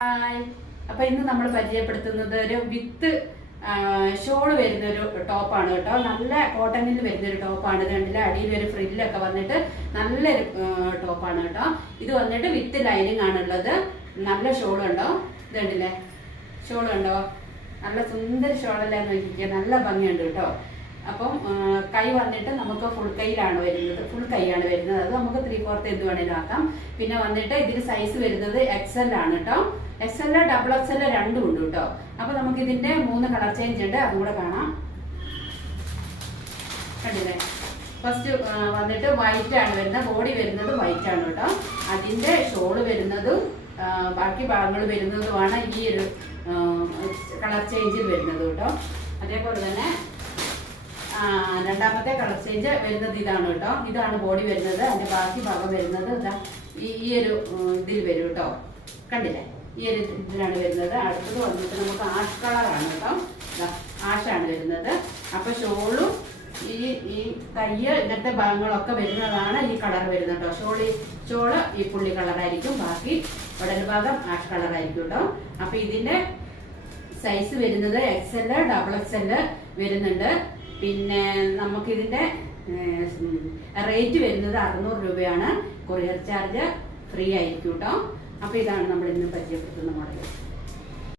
Hi അപ്പൊ ഇന്ന് നമ്മൾ പരിചയപ്പെടുത്തുന്നത് ഒരു വിത്ത് ഷോൾ വരുന്ന ഒരു ടോപ്പാണ് കേട്ടോ. നല്ല കോട്ടണിൽ വരുന്ന ഒരു ടോപ്പാണ് കണ്ടില്ല? അടിയിൽ ഒരു ഫ്രില്ലൊക്കെ വന്നിട്ട് നല്ലൊരു ടോപ്പാണ് കേട്ടോ. ഇത് വന്നിട്ട് വിത്ത് ലൈനിങ് ആണുള്ളത്. നല്ല ഷോൾ ഉണ്ടോ കണ്ടില്ലേ? ഷോൾ ഉണ്ടോ നല്ല സുന്ദര ഷോളല്ലേ നോക്കിക്കുക നല്ല ഭംഗിയുണ്ട് കേട്ടോ. അപ്പം കൈ വന്നിട്ട് നമുക്ക് ഫുൾ കൈയിലാണ് വരുന്നത്. ഫുൾ കൈയാണ് വരുന്നത്. അത് നമുക്ക് ത്രീ ഫോർത്ത് എന്ത് വേണേലും ആക്കാം. പിന്നെ വന്നിട്ട് ഇതിന് സൈസ് വരുന്നത് എക്സ് എൽ ആണ് കേട്ടോ X L double X L രണ്ടും ഉണ്ട് കേട്ടോ അപ്പൊ നമുക്ക് ഇതിന്റെ മൂന്ന് കളർ ചേഞ്ച് ഉണ്ട്. അതും കൂടെ കാണാം. കണ്ടില്ലേ? ഫസ്റ്റ് വന്നിട്ട് വൈറ്റ് ആണ് വരുന്നത്. ബോഡി വരുന്നത് വൈറ്റ് ആണ് കേട്ടോ അതിന്റെ ഷോൾ വരുന്നതും ബാക്കി ഭാഗങ്ങൾ വരുന്നതുമാണ് ഈ ഒരു കളർ ചേഞ്ചിൽ വരുന്നത് കേട്ടോ അതേപോലെ തന്നെ രണ്ടാമത്തെ കളർ ചേഞ്ച് വരുന്നത് ഇതാണ് കേട്ടോ. ഇതാണ് ബോഡി വരുന്നത്. അതിന്റെ ബാക്കി ഭാഗം വരുന്നത് ഇതാ ഈ ഒരു ഇതിൽ വരും കേട്ടോ. കണ്ടില്ലേ? ഈ ഒരു ഇതിലാണ് വരുന്നത്. അടുത്തത് വന്നിട്ട് നമുക്ക് ആഷ് കളറാണ് കേട്ടോ. ആഷാണ് വരുന്നത്. അപ്പൊ ഷോളും ഈ ഈ കയ്യ് ഇങ്ങനത്തെ ഭാഗങ്ങളൊക്കെ വരുന്നതാണ് ഈ കളർ വരുന്നത് കേട്ടോ. ഷോളി ഷോൾ ഈ പുള്ളി കളറായിരിക്കും ബാക്കി ഉടൽ ഭാഗം ആഷ് കളറായിരിക്കും കേട്ടോ. അപ്പൊ ഇതിന്റെ സൈസ് വരുന്നത് X L double X L വരുന്നുണ്ട്. പിന്നെ നമുക്കിതിന്റെ റേറ്റ് വരുന്നത് അറുന്നൂറ് രൂപയാണ്. കൊറിയർ ചാർജ് ഫ്രീ ആയിരിക്കും കേട്ടോ. അപ്പൊ ഇതാണ് നമ്മൾ ഇന്ന് പരിചയപ്പെടുത്തുന്ന മോഡൽ